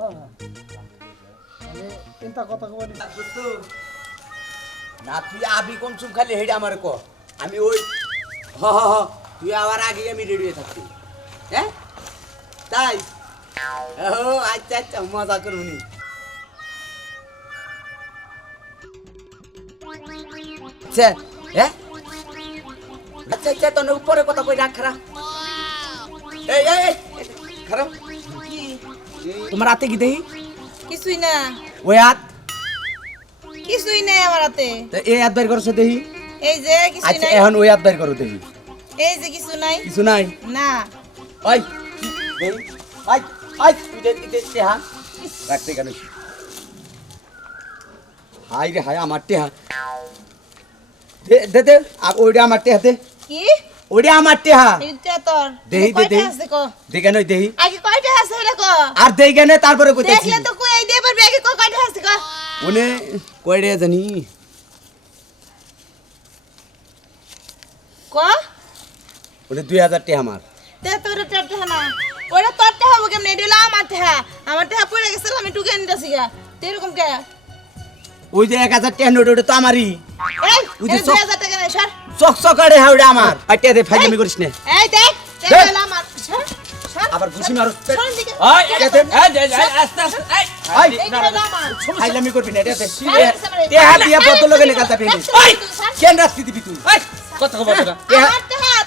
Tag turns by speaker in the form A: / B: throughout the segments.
A: কব
B: না, তুই আবি কোন চুপ খালি হেডে আমার ক। আমি ওই হ তুই আবার আগে আমি রেডি হয়ে থাকছি। হ্যাঁ? তাই? আচ্ছা আচ্ছা মজা আচ্ছা হ্যাঁ? আচ্ছা আচ্ছা তোর উপরে কথা কই রাখ খারাপ। খারাপ। তোমার হাতে কি দেখি? কিছুই না। ওই হাত?
C: কিছুই নাই আমার হাতে।
B: তা এই হাত বের করছে দেখি?
C: এই যে কিছুই
B: আচ্ছা নাই। এখন ওই হাত বের করো দেখি।
C: এই যে কিছু নাই। কিছু নাই? না।
B: ওই দেই আই আই তুই দে দে দে হা রাখতে কেন হাই রে হাই আমার টেহা। দে দে দে ওইটা আমার টেহাতে। কি? ওইটা আমার টেহা। তোর। দেহি, দেহি। ক? দেখে নই দেহি।
C: আগে কয়টা আছে এটা ক?
B: আর দেই কেন তারপরে কইতেছি।
C: দেখলে তো কই এই পারবি আগে ক কয়টা আছে ক?
B: ওনে কয়টা জানি? ক? ওটা দুই হাজার টেহা আমার।
C: তে তোর টেটা না। ওটা তোর টেহা হবে কেমনে? এটা আমার টেহা। আমার টেহা পড়ে গেছে আমি টুকে নিতেছি গা। তো এরকম কে?
B: ওই যে এক হাজার টেহা নোট ওটা তো আমারই। এই
C: ওই যে এই সব- দুই হাজার টাকা নেই সর।
B: চক চকারে হ্যাঁ ওটা আমার। আর টেহা দে ফাইজলামি করিস না।
C: এই দেখ হলো আমার।
B: আবার ঘুষি মারো। ওই। এই যে আস্তে আস্তে এই। ফাইজলামি করবি না সামনে। টেহা দিয়া বদল লগে নে কাটা পেনি ওই কেন রাস্তি দিবি তুই? এই কথা কব তোরা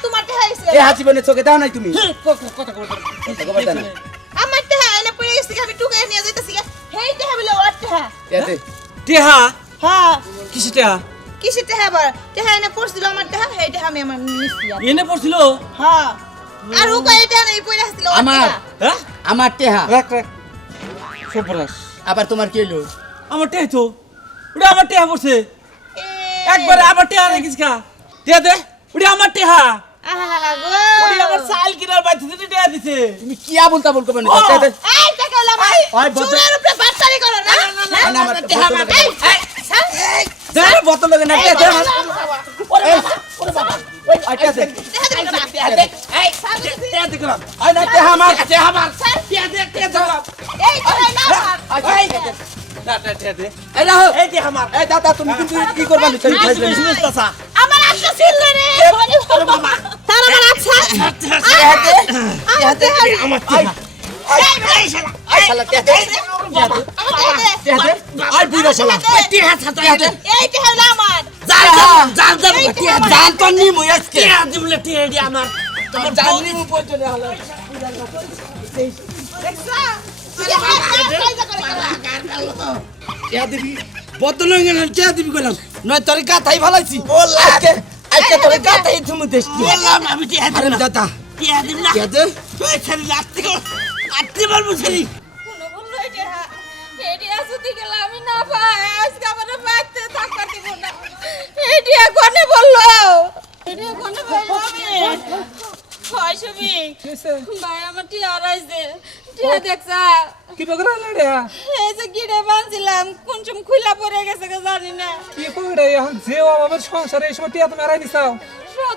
C: তোমার টেহা হইছে।
B: টেহা জীবনে চোখে দাও নাই তুমি। কথা কথা কব তোরা কথা কবার জানা।
C: আমার টেহা এনে পড়ে গেছে আমি টুকে নিয়ে যাইতেছি গা হেই টেহা বলে ওর টেহা
B: দে।
D: টেহা হ্যাঁ। কিসে টেহা
C: কিসে টেহা আবার? টেহা এনে পড়ছিল আমার টেহা হেই টেহা আমি আমার নিছি। এনে পড়ছিল? হ্যাঁ। আর ও কই টেহা নেই পড়ে আসছিল
B: আমার হ্যাঁ? আমার টেহা।
D: রাখ রাখ। সর্বনাশ
B: আবার তোমার কি হলো
D: আমার টেহা তো। ওটা আমার টেহা পড়ছে। একবারে আমার টেহা রেখিস কা। টেহা দে ওটা আমার টেহা। টেহা
B: তুমি কি আবল তাবল করবে না ও! টেহা দে।
C: এই টাকা আমার ওই চুলের উপরে বাচ্চারি করো না। না, না, আমার টেহা বোতল আমার লাগে। এই, ছাড়।
B: দে, বোতল লগে না দাদা তুমি কিন্তু কি করবা
C: আমার আচ্ছা ছিল রে তার আমার আচ্ছা আমার আমার টেহা
B: এই শালা। টেহা ছাতা
C: এই টেহা হলো আমার।
B: জান জান জান এই জান তো নি মই আজকে। টেহা দিবলে দি আমার। তোমার জান নি হলো।
C: হাত কায়দা করে গেলা
B: টেহা দিবি। না কইলাম। নয় তোর গাথাই ভালাইছি। আজকে আজকে তোর গাথাই তুমি দেশ। বললাম আমি আরে দাদা। না। দে। আটতে পারব
C: টেহা টেহা যদি গেলে আমি না পাই আজকে আমার বাড়িতে থাকতে দিব না। টেহা কোনে বলল। টেহা কোনে বলল আমি। সুমি ভাই আমার টিয়া হারাইছে। টিয়া দেখছা?
B: কি বগরা রে?
C: এই যে গিরে বাঁধছিলাম কোন সময় খুলা পড়ে গেছে জানি না।
B: কি কইরে এখন যে আমার সংসারে এই সময় টিয়া তুমি আড়াই দিছাও।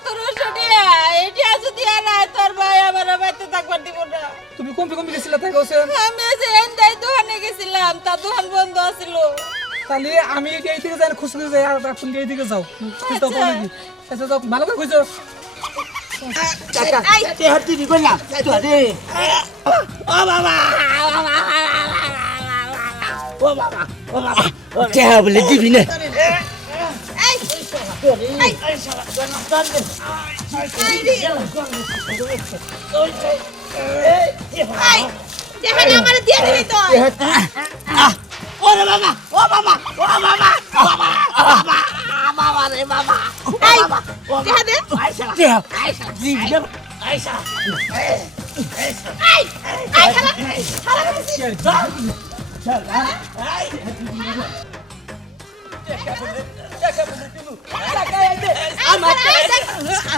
C: সতেরোশো টিয়া এই টিয়া যদি হারায় তোর ভাই আমার বাড়িতে থাকবার দিব না।
B: তুমি কমপি কমপি গেছিলে তাই কইছে?
C: আমি যে এন্দাই দোকানে গেছিলাম তার দোকান বন্ধ আছিল।
B: তাহলে আমি এই দিকে যাই খুশি যাই? আর আপনি এই দিকে যাও। বলে আচ্ছা ভালো করে টেহা দিবি কইলাম। টেহা দে। এই
C: এই টেহা না আমার দিয়ে দিবি তো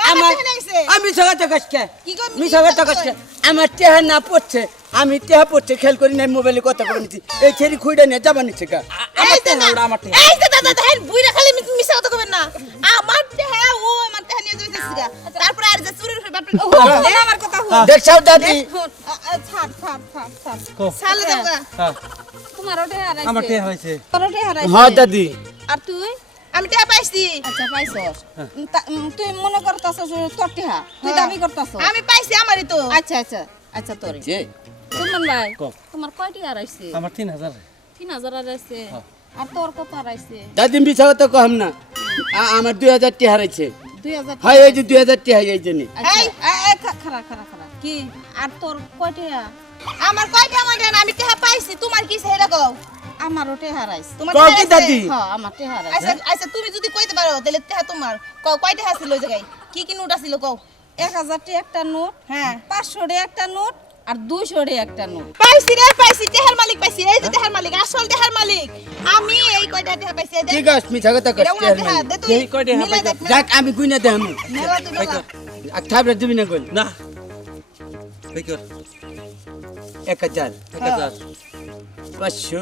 C: গেছে। আমি সগাতে আমি
B: সগাতে আমার টেহা না পড়ছে। আমি টেহা পড়ছে খেল করি না মোবাইলে কথা করে নিচ্ছি এই ছেড়ি খুঁড়ে নিয়ে যাবা নিচ্ছে গা। আমার টেহা ওটা আমার টেহা।
C: এই যে দাদা বুইরা খালি মি- মিছা কথা কবেন না। আমার টেহা ও আমার টেহা নিয়ে যাইতেছি গা। তারপরে আর যে চুরির আমার কথা হো
B: দেখছাও দাদি।
C: ছাড় ছাড় ছাড় ছাড় সালে দাদা। হ্যাঁ। তোমার ওঠে হারাইছে।
B: আমার টেহা হয়েছে তোর ওঠে হারাইছে। হ্যাঁ দাদি।
C: আর তুই? আমি টেহা পাইছি। আচ্ছা পাইছস। তুই মনে করতাছস তোর টেহা তুই দাবি করতাছস। আমি পাইছি আমারই তো। আচ্ছা আচ্ছা আচ্ছা তোর। যে। সুমন ভাই। তোমার কয়টি হারাইছে আমার তিন হাজার। তিন হাজার হারাইছে আর তোর কত হারাইছে
B: দাদি মিছা কথা কম না। আ- আমার দুই হাজার টি হারাইছে। দুই হাজার হয় এই যে দুই হাজার টি হাই এই জন্য।
C: আচ্ছা। এই। এ- এ, খা- খারা খারা খারা কি? আর তোর কয়টি আমার কয়টা আমার দেন আমি টেহা পাইছি তোমার কি সেটা কও আমার ওটে হারাইছে
B: তোমার কও কি দাদি?
C: হ্যাঁ আমার হারাইছে আচ্ছা আচ্ছা তুমি যদি কইতে পারো তাহলে টেহা তোমার। কও কয়টা ওই জায়গায়? কি কি নোট আছিল কও? এক হাজারটি একটা নোট হ্যাঁ। পাঁচশো ডে একটা নোট আর দুইশো ডে একটা নোট। পাইছি রে পাইছি মালিক পাইছি এই যে টেহার মালিক আসল টেহার মালিক। আমি এই কয়টা টেহা পাইছি
B: ঠিক আছে মিছা কথা
C: এই কয়টা টেহা
B: যাক আমি গুইনা আর দিবি না। কই না পাঁচশো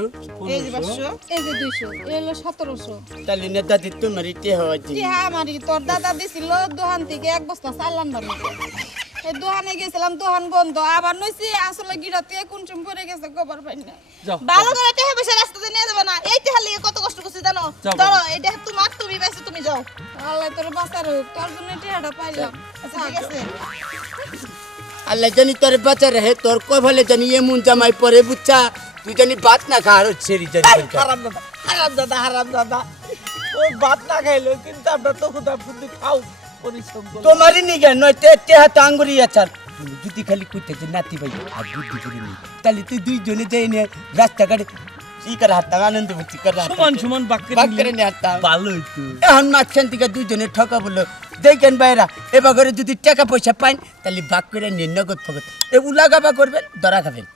C: এই যে পাঁচশো। এই যে দুইশো এই হলো সতেরোশো।
B: তাহলে না দাদি তোমার ইটে হওয়াছে
C: টিহা আমারই তোর দাদা দিছিল দোকান থেকে এক বস্তা চাইলাম বাড়ি দোকানে গেছিলাম দোকান বন্ধ। আবার নইছি আসলে গিরাতে কোন চুম পরে গেছে খবর পাই না। যাও। ভালো করে টেহা পয়সা রাস্তাতে নিয়ে যাবে না। এই টেহা লিয়ে কত কষ্ট করছি জানো? যাও, ধরো এই টেহা তোমার তুমি পাইছো তুমি যাও। আল্লাহ তোর বাঁচার হোক তোর জন্য টিহাটা পাইলাম। আচ্ছা ঠিক আছে।
B: আল্লাহ জানি তোর বাচ্চা রে তোর কই ভালে জানি এমন জামাই পরে বুচ্চা। তুই জানি ভাত না খা আর ছেড়ি জানি হারাম দাদা হারাম দাদা হারাম দাদা। ও ভাত না খাইলো কিন্তু আমরা তো খুদা বুদ্ধি খাও পরিশ্রম তোমারই নি জ্ঞান নয় তে তে হাত আঙ্গুরি আছার যদি খালি কইতে যে নাতি ভাই আর বুদ্ধি করে নি। তাহলে তুই দুইজনে যাই নে রাস্তাঘাটে ই করে হাত আনন্দ ভর্তি করে হাত
D: সমান সমান বাক্যে
B: বাক করে নে হাত ভালো হইতো। এখন মাঝখান থেকে দুইজনে ঠকা বলল দেখেন বাইরা এবার করে যদি টাকা পয়সা পাইন তাহলে বাক করে নিয়ে নগদ ফগত এ উলাগাবা করবেন দরা খাবেন।